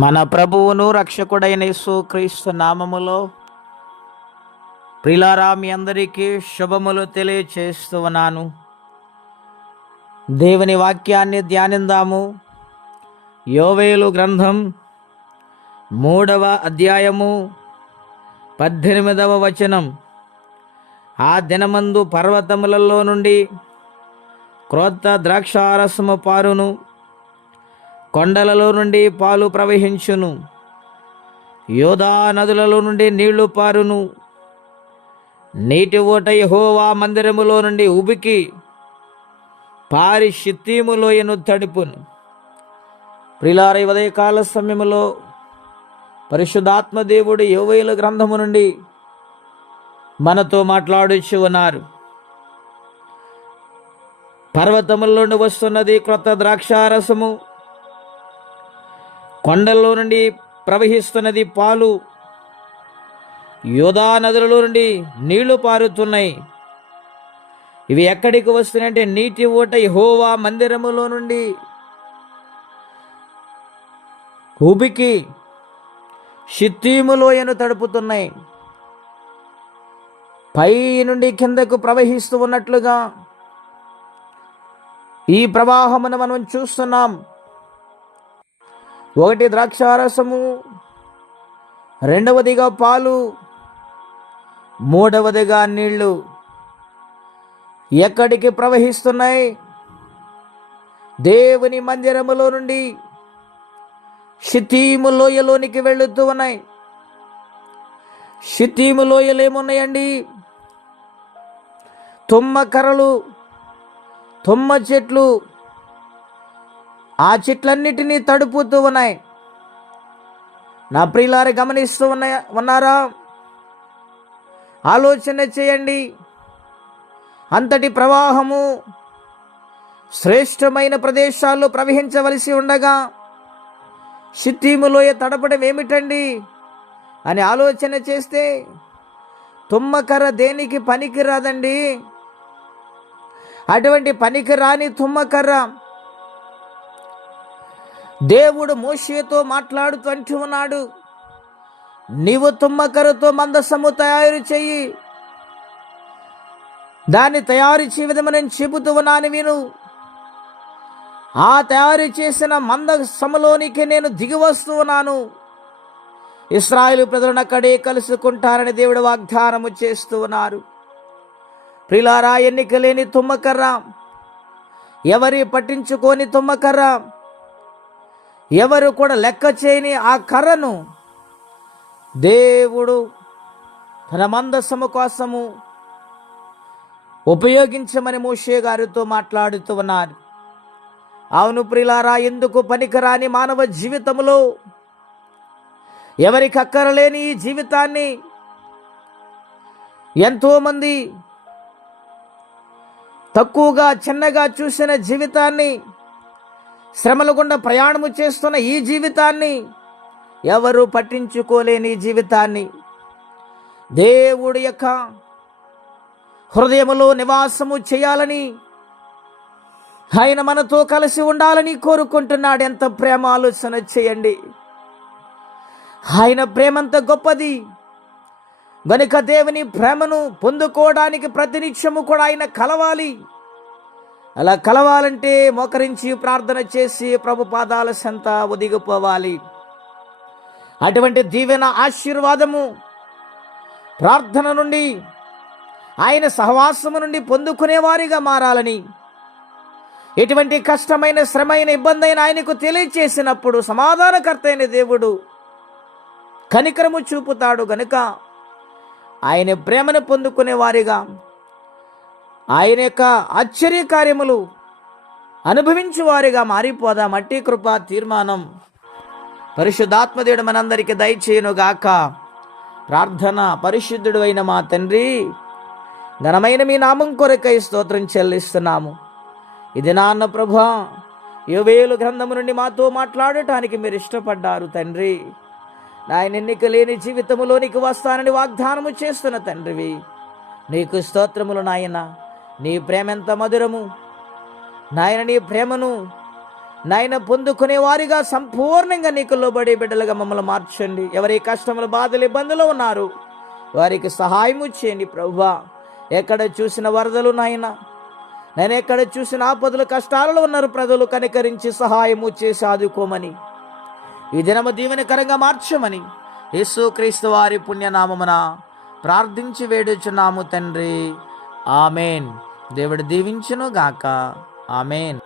మన ప్రభువును రక్షకుడైన యేసుక్రీస్తు నామములో ప్రియులారా, మీ అందరికీ శుభములు తెలియచేస్తూ ఉన్నాను. దేవుని వాక్యాన్ని ధ్యానిందాము. యోవేలు గ్రంథం 3వ అధ్యాయము 18వ వచనం. ఆ దినమందు పర్వతములలో నుండి క్రొత్త ద్రాక్షారసము పారును, కొండలలో నుండి పాలు ప్రవహించును, యోదా నదులలో నుండి నీళ్లు పారును. నీటి ఊట యెహోవా మందిరములో నుండి ఉబికి పారి షిత్తీము లోయను తడుపును. ప్రియులారా, ఈ ఉదయకాల సమయములో పరిశుద్ధాత్మ దేవుడు యోవేలు గ్రంథము నుండి మనతో మాట్లాడుచు ఉన్నారు. పర్వతముల నుండి వస్తున్నది క్రొత్త ద్రాక్షారసము, కొండల్లో నుండి ప్రవహిస్తున్నది పాలు, యోదా నదులలో నుండి నీళ్లు పారుతున్నాయి. ఇవి ఎక్కడికి వస్తున్నాయంటే నీటి ఊట యెహోవా మందిరములో నుండి ఉబికి షిత్తీము లోయను తడుపుతున్నాయి. పై నుండి కిందకు ప్రవహిస్తూ ఉన్నట్లుగా ఈ ప్రవాహమును మనం చూస్తున్నాం. ఒకటి ద్రాక్షారసము, రెండవదిగా పాలు, మూడవదిగా నీళ్లు. ఎక్కడికి ప్రవహిస్తున్నాయి? దేవుని మందిరములో నుండి షిత్తీము లోయలోనికి వెళుతూ ఉన్నాయి. షిత్తీము లోయలు ఏమున్నాయండి? తుమ్మ కర్రలు, తుమ్మ చెట్లు, ఆ చెట్లన్నిటినీ తడుపుతూ ఉన్నాయి. నా ప్రియులారా, గమనిస్తూ ఉన్నారా? ఆలోచన చేయండి. అంతటి ప్రవాహము శ్రేష్టమైన ప్రదేశాల్లో ప్రవహించవలసి ఉండగా షిత్తీము లోయ తడపడం ఏమిటండి అని ఆలోచన చేస్తే, తుమ్మకర్ర దేనికి పనికి రాదండి. అటువంటి పనికి రాని తుమ్మకర్ర దేవుడు మోషేతో మాట్లాడుతూ అంటూ ఉన్నాడు, నీవు తుమ్మకర్రతో మందసము తయారు చెయ్యి, దాన్ని తయారు చే విధము నేను చెబుతూ ఉన్నాను విను. ఆ తయారు చేసిన మందసములోనికి నేను దిగి వస్తూ ఉన్నాను. ఇశ్రాయేలు ప్రజలను అక్కడే కలుసుకుంటారని దేవుడు వాగ్దానము చేస్తూ ఉన్నారు. ప్రియులారా, ఎన్నిక లేని తుమ్మకర్ర, ఎవరి పట్టించుకోని తుమ్మకర్ర, ఎవరు కూడా లెక్క చేయని ఆ కర్రను దేవుడు తన మందసము కోసము ఉపయోగించమని మోషే గారితో మాట్లాడుతూ ఉన్నారు. అవును ప్రియులారా, ఎందుకు పనికిరాని మానవ జీవితంలో, ఎవరికి అక్కరలేని ఈ జీవితాన్ని ఎంతోమంది తక్కువగా చిన్నగా చూసిన జీవితాన్ని, శ్రమల గుండా ప్రయాణము చేస్తున్న ఈ జీవితాన్ని, ఎవరు పట్టించుకోలేని జీవితాన్ని దేవుడి యొక్క హృదయములో నివాసము చేయాలని, ఆయన మనతో కలిసి ఉండాలని కోరుకుంటున్నాడు. ఎంత ప్రేమ ఆలోచన చేయండి. ఆయన ప్రేమంత గొప్పది గనుక దేవుని ప్రేమను పొందుకోవడానికి ప్రతినిత్యము కూడా ఆయన కలవాలి. అలా కలవాలంటే మోకరించి ప్రార్థన చేసి ప్రభు పాదాల చెంత ఒదిగిపోవాలి. అటువంటి దీవెన ఆశీర్వాదము ప్రార్థన నుండి, ఆయన సహవాసము నుండి పొందుకునేవారిగా మారాలని, ఎటువంటి కష్టమైన శ్రమైన ఇబ్బంది అయిన ఆయనకు తెలియచేసినప్పుడు సమాధానకర్త అయిన దేవుడు కనికరము చూపుతాడు. గనుక ఆయన ప్రేమను పొందుకునే వారిగా, ఆయన యొక్క ఆశ్చర్య కార్యములు అనుభవించే వారిగా మారిపోదాం. అట్టి కృపా తీర్మానం పరిశుద్ధాత్మదేవుడు మనందరికీ దయచేయునుగాక. ప్రార్థన. పరిశుద్ధుడు అయిన మా తండ్రి, ఘనమైన మీ నామం కొరకై స్తోత్రం చెల్లిస్తున్నాము. ఇది నాన్న ప్రభా, యోవేలు గ్రంథము నుండి మాతో మాట్లాడటానికి మీరు ఇష్టపడ్డారు తండ్రి. నాయన, ఎన్నిక లేని జీవితములోనికి వస్తానని వాగ్దానము చేస్తున్న తండ్రివి, నీకు స్తోత్రములు నాయన. నీ ప్రేమ ఎంత మధురము నాయన. నీ ప్రేమను నాయన పొందుకునే వారిగా సంపూర్ణంగా నీకు లోబడే బిడ్డలుగా మమ్మల్ని మార్చండి. ఎవరి కష్టములు, బాధలు, ఇబ్బందులు ఉన్నారు వారికి సహాయము చేయండి ప్రభువా. ఎక్కడ చూసిన వరదలు నాయన, నేను ఎక్కడ చూసిన ఆపదలు, కష్టాలలో ఉన్నారు ప్రజలు, కనికరించి సహాయము చేసి ఆదుకోమని, ఈ దినము దీవెనకరంగా మార్చమని యేసుక్రీస్తు వారి పుణ్యనామమున ప్రార్థించి వేడుచున్నాము తండ్రి. ఆమెన్. దేవుడు దీవించును గాక. ఆమెన్.